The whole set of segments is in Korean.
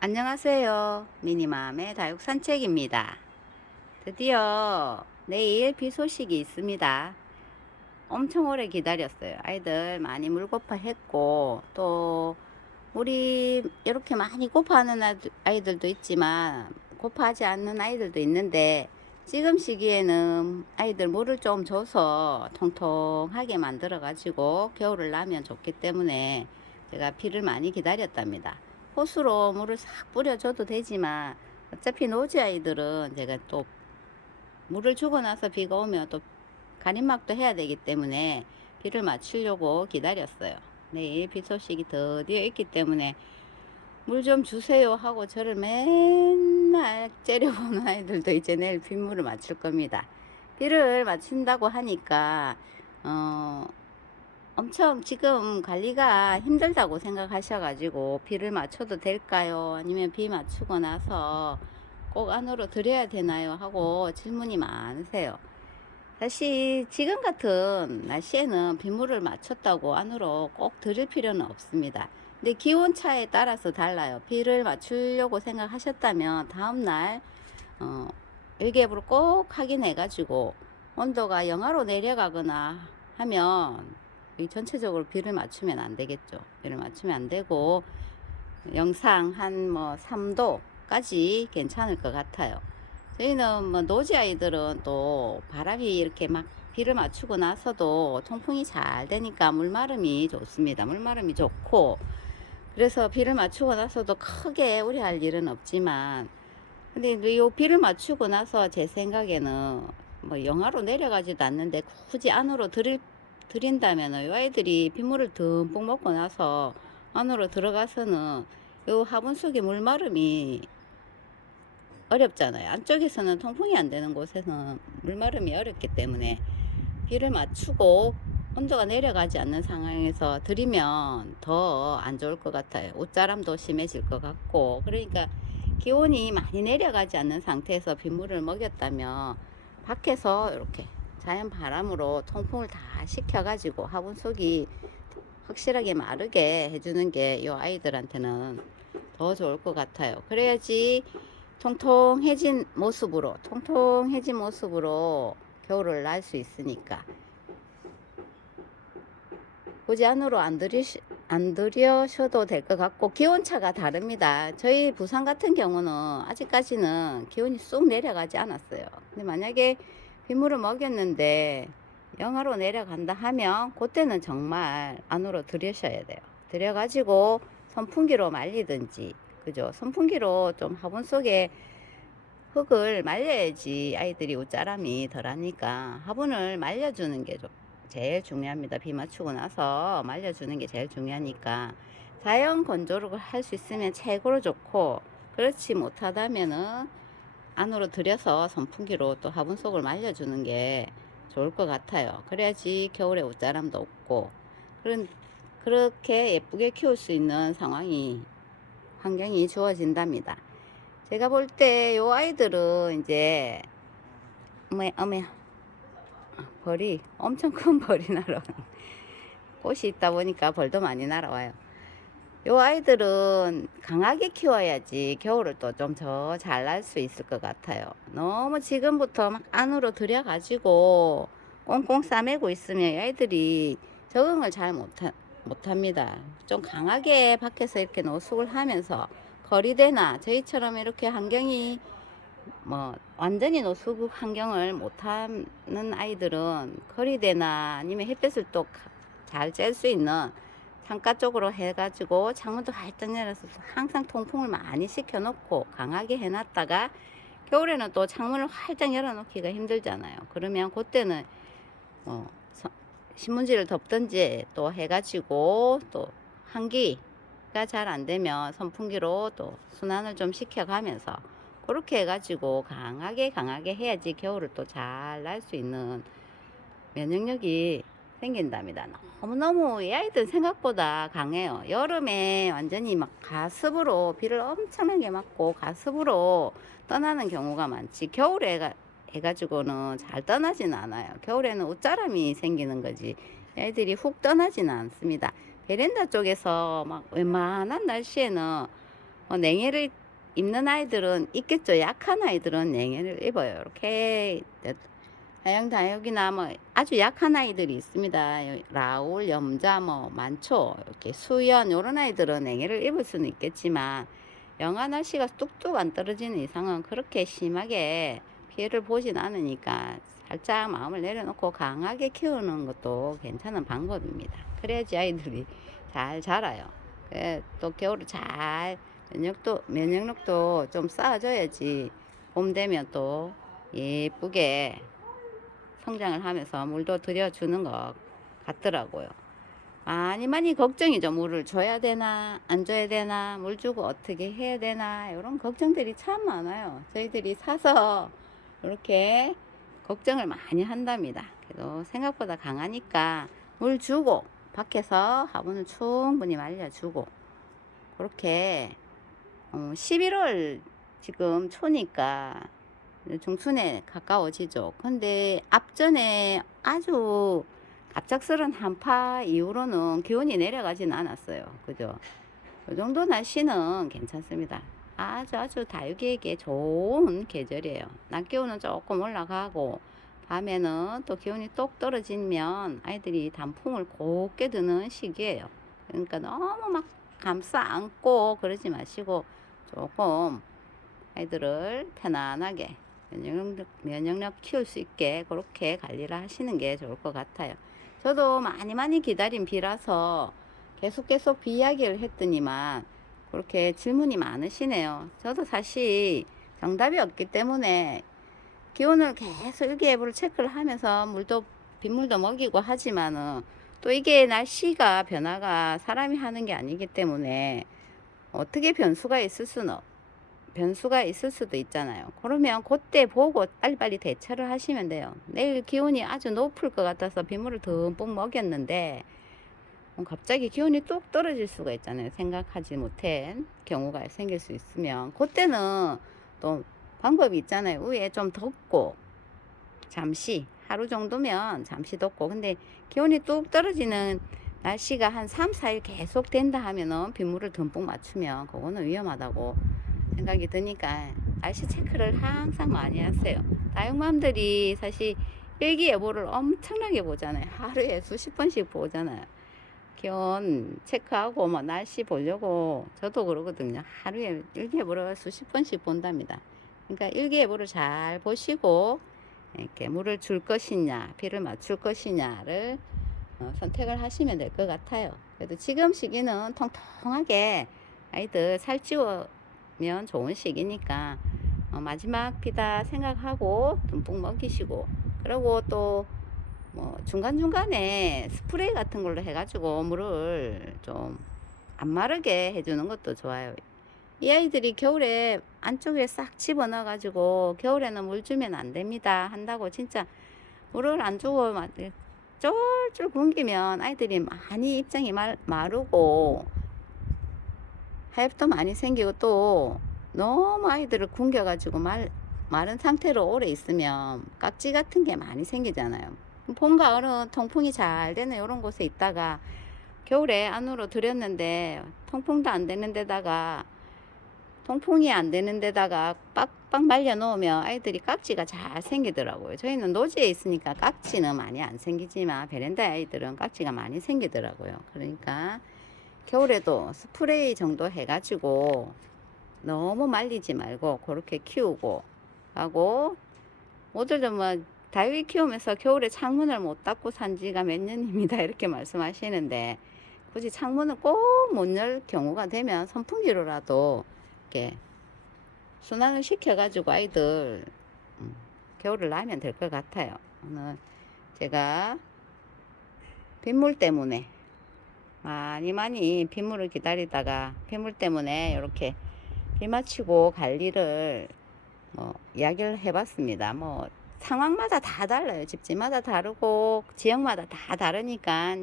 안녕하세요. 미니맘의 다육 산책입니다. 드디어 내일 비 소식이 있습니다. 엄청 오래 기다렸어요. 아이들 많이 물고파 했고, 또 물이 이렇게 많이 고파하는 아이들도 있지만 고파하지 않는 아이들도 있는데, 지금 시기에는 아이들 물을 좀 줘서 통통하게 만들어 가지고 겨울을 나면 좋기 때문에 제가 비를 많이 기다렸답니다. 호수로 물을 싹 뿌려줘도 되지만 어차피 노지 아이들은 제가 또 물을 주고 나서 비가 오면 또 가림막도 해야 되기 때문에 비를 맞추려고 기다렸어요. 내일 비 소식이 드디어 있기 때문에 물 좀 주세요 하고 저를 맨날 째려보는 아이들도 이제 내일 빗물을 맞출 겁니다. 비를 맞춘다고 하니까 어, 엄청 지금 관리가 힘들다고 생각하셔가지고 비를 맞춰도 될까요? 아니면 비 맞추고 나서 꼭 안으로 들여야 되나요? 하고 질문이 많으세요. 사실 지금 같은 날씨에는 빗물을 맞췄다고 안으로 꼭 들일 필요는 없습니다. 근데 기온차에 따라서 달라요. 비를 맞추려고 생각하셨다면 다음날 일기예보를 꼭 확인해 가지고 온도가 영하로 내려가거나 하면 전체적으로 비를 맞추면 안 되겠죠. 비를 맞추면 안 되고 영상 한 뭐 3도까지 괜찮을 것 같아요. 저희는 뭐 노지 아이들은 또 바람이 이렇게 막 비를 맞추고 나서도 통풍이 잘 되니까 물마름이 좋습니다. 물마름이 좋고, 그래서 비를 맞추고 나서도 크게 우려할 일은 없지만, 근데 요 비를 맞추고 나서 제 생각에는 뭐 영하로 내려가지도 않는데 굳이 안으로 들인다면 요 아이들이 빗물을 듬뿍 먹고 나서 안으로 들어가서는 요 화분 속의 물마름이 어렵잖아요. 안쪽에서는 통풍이 안 되는 곳에서는 물마름이 어렵기 때문에 비를 맞추고 온도가 내려가지 않는 상황에서 들이면 더 안 좋을 것 같아요. 옷자람도 심해질 것 같고, 그러니까 기온이 많이 내려가지 않는 상태에서 빗물을 먹였다면 밖에서 이렇게 자연 바람으로 통풍을 다 시켜가지고 화분 속이 확실하게 마르게 해주는 게 이 아이들한테는 더 좋을 것 같아요. 그래야지 통통해진 모습으로 겨울을 날 수 있으니까. 굳이 안으로 안 들여셔도 될 것 같고, 기온차가 다릅니다. 저희 부산 같은 경우는 아직까지는 기온이 쑥 내려가지 않았어요. 근데 만약에 빗물을 먹였는데 영하로 내려간다 하면 그때는 정말 안으로 들여셔야 돼요. 들여가지고 선풍기로 말리든지, 그죠? 선풍기로 좀 화분 속에 흙을 말려야지 아이들이 옷자람이 덜하니까 화분을 말려주는 게 제일 중요합니다. 비 맞추고 나서 말려주는 게 제일 중요하니까 자연 건조를 할 수 있으면 최고로 좋고, 그렇지 못하다면은 안으로 들여서 선풍기로 또 화분 속을 말려주는 게 좋을 것 같아요. 그래야지 겨울에 옷자람도 없고 그렇게 예쁘게 키울 수 있는 환경이 주어진답니다. 제가 볼 때 요 아이들은 이제 어메 벌이 엄청 큰 벌이 날아와요. 꽃이 있다 보니까 벌도 많이 날아와요. 요 아이들은 강하게 키워야지 겨울을 또 좀 더 잘 날 수 있을 것 같아요. 너무 지금부터 막 안으로 들여가지고 꽁꽁 싸매고 있으면 이 아이들이 적응을 잘 못합니다. 좀 강하게 밖에서 이렇게 노숙을 하면서 거리대나 저희처럼 이렇게 환경이 뭐 완전히 노숙 환경을 못하는 아이들은 거리대나 아니면 햇볕을 또 잘 쬐을 수 있는 창가 쪽으로 해가지고 창문도 활짝 열어서 항상 통풍을 많이 시켜놓고 강하게 해놨다가 겨울에는 또 창문을 활짝 열어놓기가 힘들잖아요. 그러면 그때는 뭐 신문지를 덮든지 또 해가지고 또 환기가 잘 안 되면 선풍기로 또 순환을 좀 시켜가면서 그렇게 해가지고 강하게 해야지 겨울을 또 잘 날 수 있는 면역력이 생긴답니다. 너무너무 이 아이들 생각보다 강해요. 여름에 완전히 막 가습으로 비를 엄청나게 맞고 가습으로 떠나는 경우가 많지, 겨울에 해가지고는 잘 떠나지는 않아요. 겨울에는 옷자람이 생기는 거지 이 아이들이 훅 떠나지는 않습니다. 베란다 쪽에서 막 웬만한 날씨에는 냉해를 입는 아이들은 있겠죠. 약한 아이들은 냉해를 입어요. 이렇게 하양다육이나 뭐 아주 약한 아이들이 있습니다. 라울, 염자 뭐 많죠. 이렇게 수연 요런 아이들은 냉해를 입을 수는 있겠지만 영하 날씨가 뚝뚝 안 떨어지는 이상은 그렇게 심하게 피해를 보진 않으니까 살짝 마음을 내려놓고 강하게 키우는 것도 괜찮은 방법입니다. 그래야지 아이들이 잘 자라요. 또 겨울에 잘 면역력도 좀 쌓아줘야지 봄 되면 또 예쁘게 성장을 하면서 물도 들여주는 것 같더라고요. 많이 걱정이죠. 물을 줘야 되나 안 줘야 되나 물 주고 어떻게 해야 되나 이런 걱정들이 참 많아요. 저희들이 사서 이렇게 걱정을 많이 한답니다. 그래도 생각보다 강하니까 물 주고 밖에서 화분을 충분히 말려주고 그렇게 11월 지금 초니까 중순에 가까워지죠. 근데 앞전에 아주 갑작스런 한파 이후로는 기온이 내려가진 않았어요. 그죠? 이 정도 날씨는 괜찮습니다. 아주 다육이에게 좋은 계절이에요. 낮 기온은 조금 올라가고 밤에는 또 기온이 똑 떨어지면 아이들이 단풍을 곱게 드는 시기예요. 그러니까 너무 막 감싸 안고 그러지 마시고 조금 아이들을 편안하게 면역력 키울 수 있게 그렇게 관리를 하시는 게 좋을 것 같아요. 저도 많이 기다린 비라서 계속 비 이야기를 했더니만 그렇게 질문이 많으시네요. 저도 사실 정답이 없기 때문에 기온을 계속 일기예보를 체크를 하면서 빗물도 먹이고 하지만은 또 이게 날씨가 변화가 사람이 하는 게 아니기 때문에 어떻게 변수가 있을 수도 있잖아요. 그러면 그때 보고 빨리빨리 대처를 하시면 돼요. 내일 기온이 아주 높을 것 같아서 빗물을 듬뿍 먹였는데 갑자기 기온이 뚝 떨어질 수가 있잖아요. 생각하지 못한 경우가 생길 수 있으면 그때는 또 방법이 있잖아요. 위에 좀 덥고 잠시 하루 정도면 잠시 덥고 근데 기온이 뚝 떨어지는 날씨가 한 3, 4일 계속 된다 하면은 빗물을 듬뿍 맞추면 그거는 위험하다고 생각이 드니까 날씨 체크를 항상 많이 하세요. 다육맘들이 사실 일기예보를 엄청나게 보잖아요. 하루에 수십 번씩 보잖아요. 기온 체크하고 뭐 날씨 보려고 저도 그러거든요. 하루에 일기예보를 수십 번씩 본답니다. 그러니까 일기예보를 잘 보시고 이렇게 물을 줄 것이냐 비를 맞출 것이냐를 선택을 하시면 될 것 같아요. 그래도 지금 시기는 통통하게 아이들 살찌우면 좋은 시기니까 마지막 비다 생각하고 듬뿍 먹이시고 그리고 또 뭐 중간중간에 스프레이 같은 걸로 해가지고 물을 좀 안 마르게 해주는 것도 좋아요. 이 아이들이 겨울에 안쪽에 싹 집어넣어 가지고 겨울에는 물 주면 안 됩니다 한다고 진짜 물을 안 주고 막 쫄쫄 굶기면 아이들이 많이 입장이 마르고 하엽도 많이 생기고 또 너무 아이들을 굶겨 가지고 마른 상태로 오래 있으면 깍지 같은 게 많이 생기잖아요. 봄 가을은 통풍이 잘 되는 이런 곳에 있다가 겨울에 안으로 들였는데 통풍도 안 되는 데다가 통풍이 안 되는 데다가 빡빡 말려 놓으면 아이들이 깍지가 잘 생기더라고요. 저희는 노지에 있으니까 깍지는 많이 안 생기지만 베란다 아이들은 깍지가 많이 생기더라고요. 그러니까 겨울에도 스프레이 정도 해가지고 너무 말리지 말고 그렇게 키우고 하고 모두들 뭐 다육이 키우면서 겨울에 창문을 못 닫고 산 지가 몇 년입니다 이렇게 말씀하시는데 굳이 창문을 꼭 못 열 경우가 되면 선풍기로라도 이렇게 순환을 시켜가지고 아이들 겨울을 나면 될 것 같아요. 오늘 제가 빗물 때문에 많이 빗물을 기다리다가 빗물 때문에 이렇게 비 맞추고 관리를 이야기를 해봤습니다. 뭐 상황마다 다 달라요. 집집마다 다르고 지역마다 다 다르니까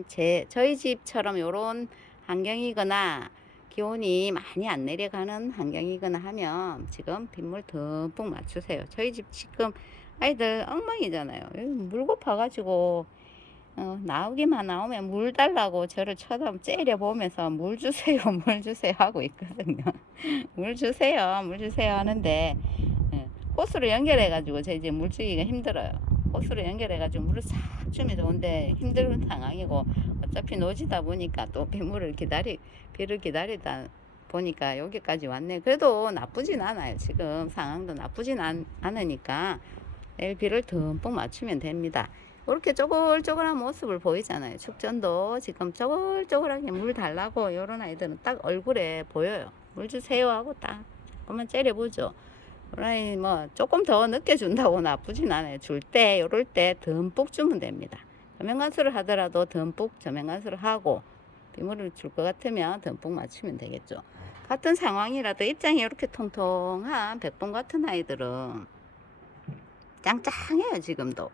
저희 집처럼 요런 환경이거나 기온이 많이 안 내려가는 환경이거나 하면 지금 빗물 듬뿍 맞추세요. 저희 집 지금 아이들 엉망이잖아요. 물고 파가지고 나오기만 나오면 물 달라고 저를 째려보면서 물 주세요, 물 주세요 하고 있거든요. 물 주세요, 물 주세요 하는데 호스로 연결해가지고 제 이제 물 주기가 힘들어요. 호스로 연결해가지고 물을 싹 주면 좋은데 힘든 상황이고 어차피 노지다 보니까 또 비를 기다리다 보니까 여기까지 왔네. 그래도 나쁘진 않아요. 지금 상황도 나쁘진 않으니까 내일 비를 듬뿍 맞추면 됩니다. 이렇게 쪼글쪼글한 모습을 보이잖아요. 축전도 지금 쪼글쪼글하게 물 달라고 이런 아이들은 딱 얼굴에 보여요. 물 주세요 하고 딱 한번 째려보죠. 그러니 뭐 조금 더 늦게 준다고 나쁘진 않아요. 줄 때 이럴 때 듬뿍 주면 됩니다. 저면관수를 하더라도 듬뿍 저면관수를 하고 비물을 줄 것 같으면 듬뿍 맞추면 되겠죠. 같은 상황이라도 입장이 이렇게 통통한 백봉 같은 아이들은 짱짱해요. 지금도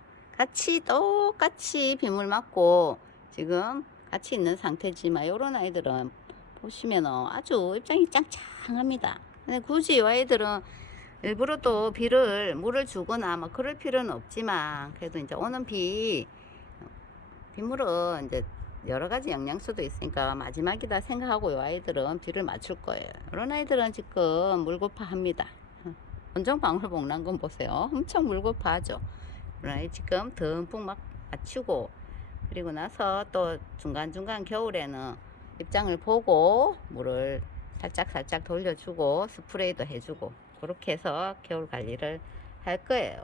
똑같이 비물 맞고 지금 같이 있는 상태지만 이런 아이들은 보시면 아주 입장이 짱짱합니다. 근데 굳이 이 아이들은 일부러 또 물을 주거나 뭐 그럴 필요는 없지만 그래도 이제 오는 비물은 이제 여러 가지 영양소도 있으니까 마지막이다 생각하고 이 아이들은 비를 맞출 거예요. 이런 아이들은 지금 물고파합니다. 원정방울복 건 보세요. 엄청 물고파하죠. 지금 듬뿍 막 맞추고 그리고 나서 또 중간중간 겨울에는 입장을 보고 물을 살짝 돌려주고 스프레이도 해주고 그렇게 해서 겨울 관리를 할 거예요.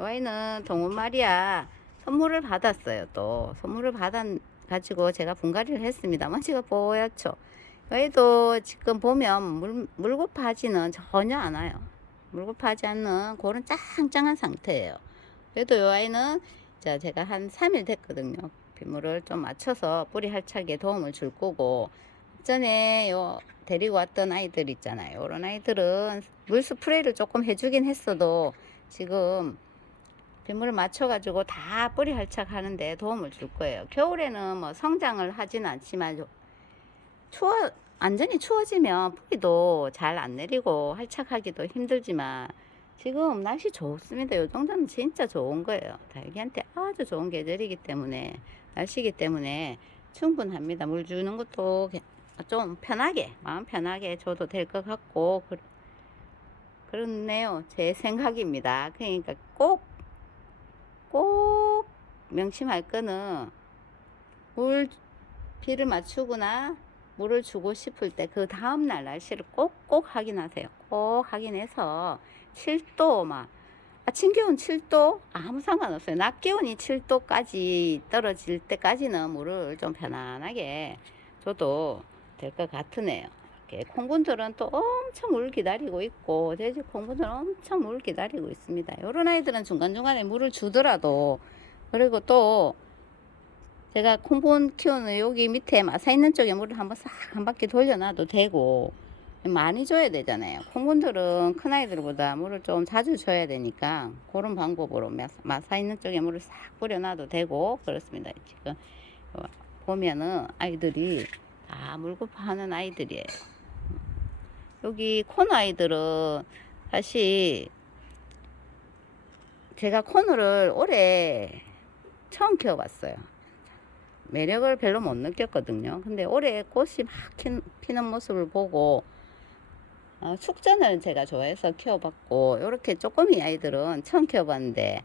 이 아이는 동원마리아 선물을 받았어요. 또 선물을 받아가지고 제가 분갈이를 했습니다. 먼지가 뽀얗죠. 이 아이도 지금 보면 물고파하지는 전혀 않아요. 물고파하지 않는 그런 짱짱한 상태예요. 그래도 이 아이는 제가 한 3일 됐거든요. 비물을 좀 맞춰서 뿌리 활착에 도움을 줄 거고 전에 데리고 왔던 아이들 있잖아요. 이런 아이들은 물 스프레이를 조금 해주긴 했어도 지금 비물을 맞춰가지고 다 뿌리 활착하는데 도움을 줄 거예요. 겨울에는 뭐 성장을 하진 않지만 완전히 추워지면 뿌리도 잘 안 내리고 활착하기도 힘들지만 지금 날씨 좋습니다. 요 정도는 진짜 좋은 거예요. 달기한테 아주 좋은 계절이기 때문에 날씨이기 때문에 충분합니다. 물 주는 것도 좀 편하게 마음 편하게 줘도 될 것 같고 그렇네요. 제 생각입니다. 그러니까 꼭 명심할 거는 비를 맞추거나 물을 주고 싶을 때 그 다음날 날씨를 꼭 확인하세요. 꼭 확인해서 7도 아침 기온 7도 아무 상관없어요. 낮 기온이 7도까지 떨어질 때까지는 물을 좀 편안하게 줘도 될 것 같으네요. 이렇게 콩분들은 또 엄청 물 기다리고 있고 돼지 콩분들은 엄청 물 기다리고 있습니다. 이런 아이들은 중간중간에 물을 주더라도 그리고 또 제가 콩분 키우는 여기 밑에 마사 있는 쪽에 물을 한번 싹 한 바퀴 돌려놔도 되고 많이 줘야 되잖아요. 콩분들은 큰 아이들보다 물을 좀 자주 줘야 되니까 그런 방법으로 마사 있는 쪽에 물을 싹 뿌려놔도 되고 그렇습니다. 지금 보면은 아이들이 다 물고파하는 아이들이에요. 여기 코너 아이들은 사실 제가 코너를 올해 처음 키워봤어요. 매력을 별로 못 느꼈거든요. 근데 올해 꽃이 막 피는 모습을 보고 축전을 제가 좋아해서 키워봤고 이렇게 쪼꼬미 아이들은 처음 키워봤는데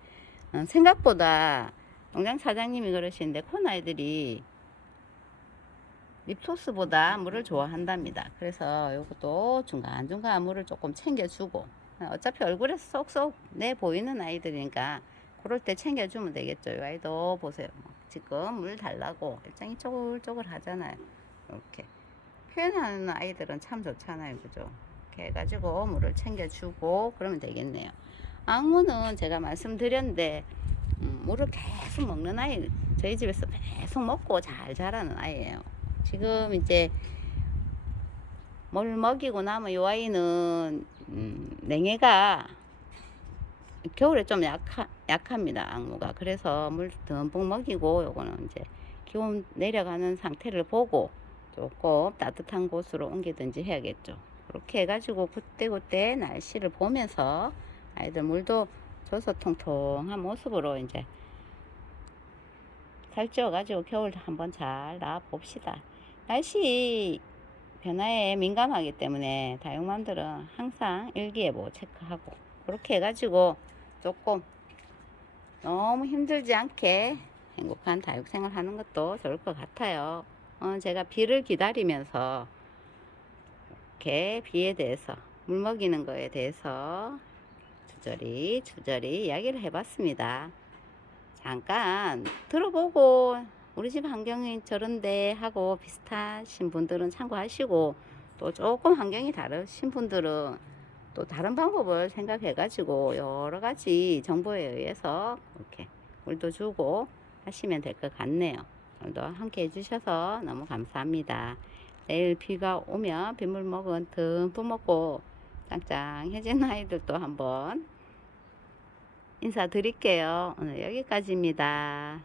생각보다 농장 사장님이 그러시는데 코너 아이들이 립토스보다 물을 좋아한답니다. 그래서 이것도 중간중간 물을 조금 챙겨주고 어차피 얼굴에 쏙쏙 내 보이는 아이들이니까 그럴 때 챙겨주면 되겠죠. 이 아이도 보세요. 지금 물 달라고 일장이 쪼글쪼글 하잖아요. 이렇게 표현하는 아이들은 참 좋잖아요. 그죠? 이렇게 해가지고 물을 챙겨주고 그러면 되겠네요. 앙무는 제가 말씀드렸는데 물을 계속 먹는 아이, 저희 집에서 계속 먹고 잘 자라는 아이예요. 지금 이제 뭘 먹이고 나면 이 아이는 냉해가 겨울에 좀 약합니다. 앙무가. 그래서 물 듬뿍 먹이고 요거는 이제 기온 내려가는 상태를 보고 조금 따뜻한 곳으로 옮기든지 해야겠죠. 그렇게 해가지고 그때 날씨를 보면서 아이들 물도 줘서 통통한 모습으로 이제 살찌워가지고 겨울 한번 잘 나와봅시다. 날씨 변화에 민감하기 때문에 다육맘들은 항상 일기예보 체크하고 그렇게 해가지고 조금 너무 힘들지 않게 행복한 다육생활 하는 것도 좋을 것 같아요. 제가 비를 기다리면서 이렇게 비에 대해서 물 먹이는 거에 대해서 주저리 이야기를 해봤습니다. 잠깐 들어보고 우리 집 환경이 저런데 하고 비슷하신 분들은 참고하시고 또 조금 환경이 다르신 분들은 또 다른 방법을 생각해 가지고 여러 가지 정보에 의해서 이렇게 물도 주고 하시면 될 것 같네요. 오늘도 함께 해주셔서 너무 감사합니다. 내일 비가 오면 빗물 먹은 듬뿍 먹고 짱짱해진 아이들도 한번 인사드릴게요. 오늘 여기까지입니다.